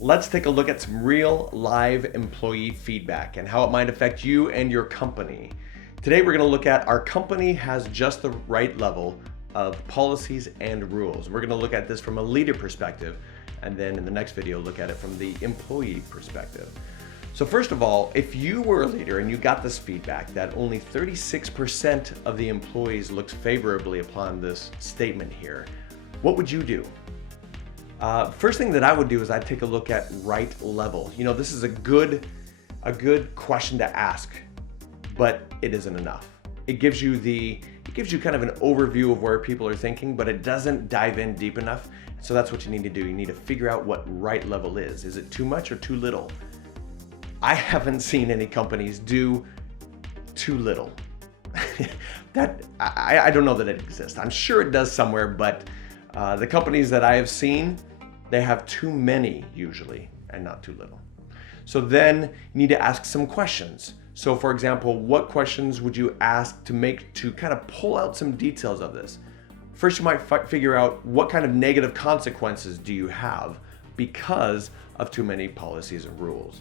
let's take a look at some real live employee feedback and how it might affect you and your company. Today we're going to look at our company has just the right level of policies and rules. We're going to look at this from a leader perspective, and then in the next video look at it from the employee perspective. So first of all, if you were a leader and you got this feedback that only 36% of the employees looked favorably upon this statement here, what would you do? First thing that I would do is I'd take a look at right level. You know, this is a good question to ask, but it isn't enough. It gives you kind of an overview of where people are thinking, but it doesn't dive in deep enough. So that's what you need to do. You need to figure out what right level is. Is it too much or too little? I haven't seen any companies do too little. I don't know that it exists. I'm sure it does somewhere, but the companies that I have seen, they have too many usually and not too little. So then you need to ask some questions. So for example, what questions would you ask to kind of pull out some details of this? First, you might figure out what kind of negative consequences do you have because of too many policies and rules.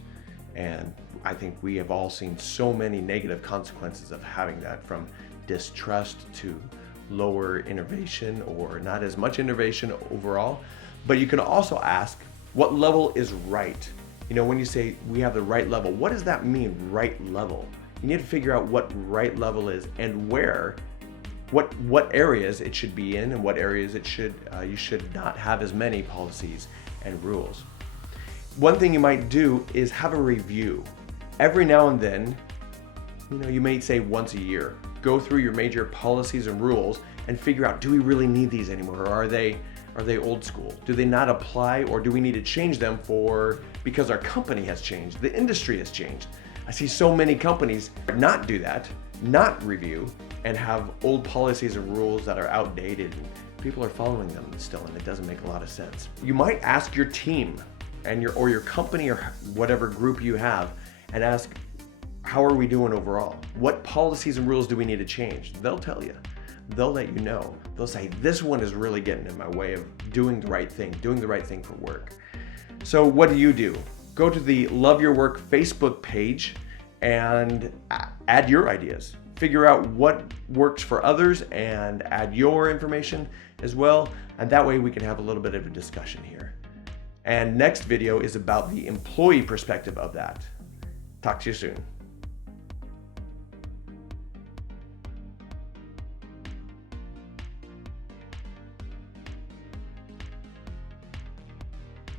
And I think we have all seen so many negative consequences of having that, from distrust to lower innovation or not as much innovation overall. But you can also ask, what level is right? You know, when you say we have the right level, what does that mean, right level? You need to figure out what right level is and what areas it should be in and what areas you should not have as many policies and rules. One thing you might do is have a review. Every now and then, you know, you may say once a year, go through your major policies and rules and figure out, do we really need these anymore? Or are they old school? Do they not apply, or do we need to change them because our company has changed, the industry has changed? I see so many companies not do that, not review, and have old policies and rules that are outdated, and people are following them still, and it doesn't make a lot of sense. You might ask your team and your company or whatever group you have and ask, how are we doing overall? What policies and rules do we need to change? They'll tell you. They'll let you know. They'll say, this one is really getting in my way of doing the right thing for work. So what do? Go to the Love Your Work Facebook page and add your ideas. Figure out what works for others and add your information as well. And that way we can have a little bit of a discussion here. And next video is about the employee perspective of that. Talk to you soon.